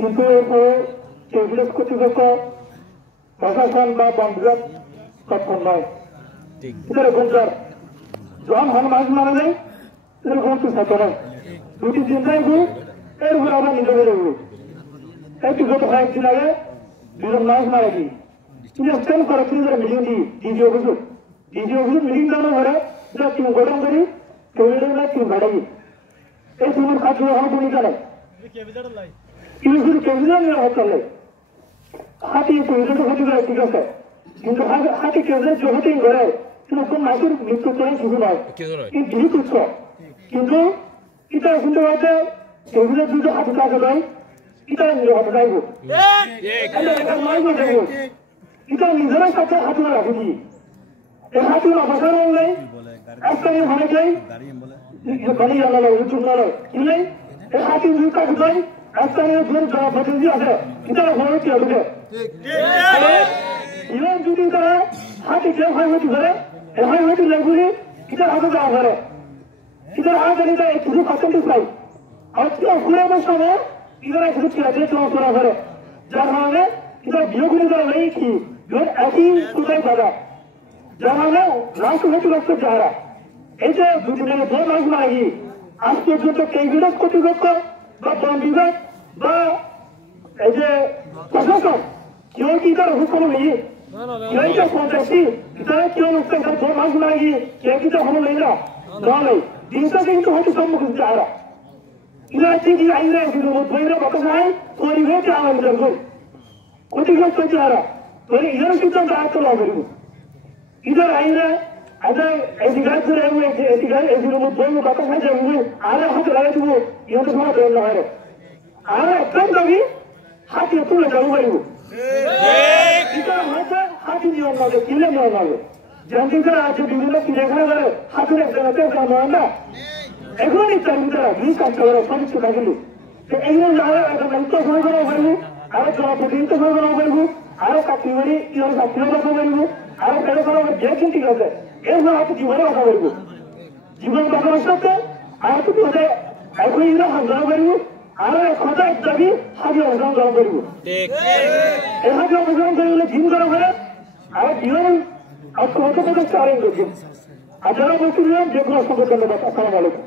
কিন্তু এরপরে কেবিনেট কর্তৃপক্ষ প্রশাসন বা বন বিভাগ তৎপর নয়। এরকমকার যখন হন মাছ মারা যায় এরকম তো থাকতো না, দুটি চিন্তায় গু এর উপরে আবার নিজে বেড়ে গেল। একটু গত কয়েকদিন আগে দুজন মাছ মারা গিয়ে স্ট্যান্ড করে তিনি মিটিং দিই ডিজি অফিসে মিটিং দেওয়ার পরে টিম গঠন করি কেবিনেট টিম ভাড়াই এই টিমের কাজ ভূমিকা নেই কেবিনেট হতে হাতি কেবিনেট হতে যায় ঠিক আছে, কিন্তু হাতি কেবিনেট যখন ঘরে সেরকম মাছের মৃত্যু করে শুরু নয় এই তুচ্ছ, কিন্তু এটা কিন্তু হচ্ছে কেবিনেট দুটো হাতি কাজে নয় এটা হতে যাইব এটা নিজের সাথে হাতি রাখি দিই এই হাতির অবসর নেই একটা ঘরে যাই গাড়ি আনালো উঠুন কিনে এই হাতি কাজ নয় একটা প্রতিনিধি আছে এটা ঘরে কি হবে ইভেন যদি তারা হাতি কেউ হয় হতে পারে হয় হতে লাগবে এটা হাতে যাওয়া পারে এটা হাতে নিতে কিছু পার্সেন্টেজ নাই আর ঘুরে বসাবো এটা কিছু খেলাতে করা পারে যার কারণে এটা বিয়োগুলি করা নেই কি একই কোথায় বাধা যার কারণে রাষ্ট্র হতে রাষ্ট্র যারা এই যে দুদিনের ভোর মাস মারা গিয়ে আজ পর্যন্ত কেবিনেট কর্তৃপক্ষ বা বন বিভাগ বা এই যে প্রশাসন কেউ কি তার হুকুম নেই কেউ কি পঞ্চায়েত তারা কেউ ভোর মাস মারা গিয়ে কেউ কি তার হলো নেই না নয় দিনটা কিন্তু হয়তো সম্মুখীন যারা ইরা ঠিকই আইরা বইরা বকায় পরিবেশ আমাদের ক্ষতিগ্রস্ত যারা ইহার সিদ্ধান্ত আয়ত্ত লাভ করব ইধার আইরা আচ্ছা এই গাছ ধরে এই গাছ এই বই বাতা খাই যাবো আর হাতে লাগাই দেবো ইহা তো তোমার বের না হয় আর একদম দাবি হাতে তুলে যাবো পারিব ইটার হয়তো হাতি নিয়ম লাগে কিলে নিয়ম লাগে যেমন করে আছে বিভিন্ন চিড়িয়াখানা করে হাতের একজনকে নয় না এখনই তার ভিতরে দুই কাজটা করে সদস্য থাকলো এইগুলো উত্তর সময় করাও পারবো আরো প্রতিনিধিত্ব করে করাও পারবো আরো চাকরি বাড়ি কিভাবে চাকরিও রাখা পারবো আরো কেটে করা যে কিন্তু ঠিক আছে এরপর হয়তো জীবনে রাখা পারবো জীবন বাঁচানোর সাথে আর কিছু হতে এখন এগুলো হাজার পারবো আরো 1000 দাবি হাজির অবস্থান করা পারবো এই হাজির অবস্থান করে গেলে জিম করা পারে আরো জীবন আর কত কত চারেন করছেন আর যারা বলছিলেন যে কোনো ধন্যবাদ। আসসালামু আলাইকুম।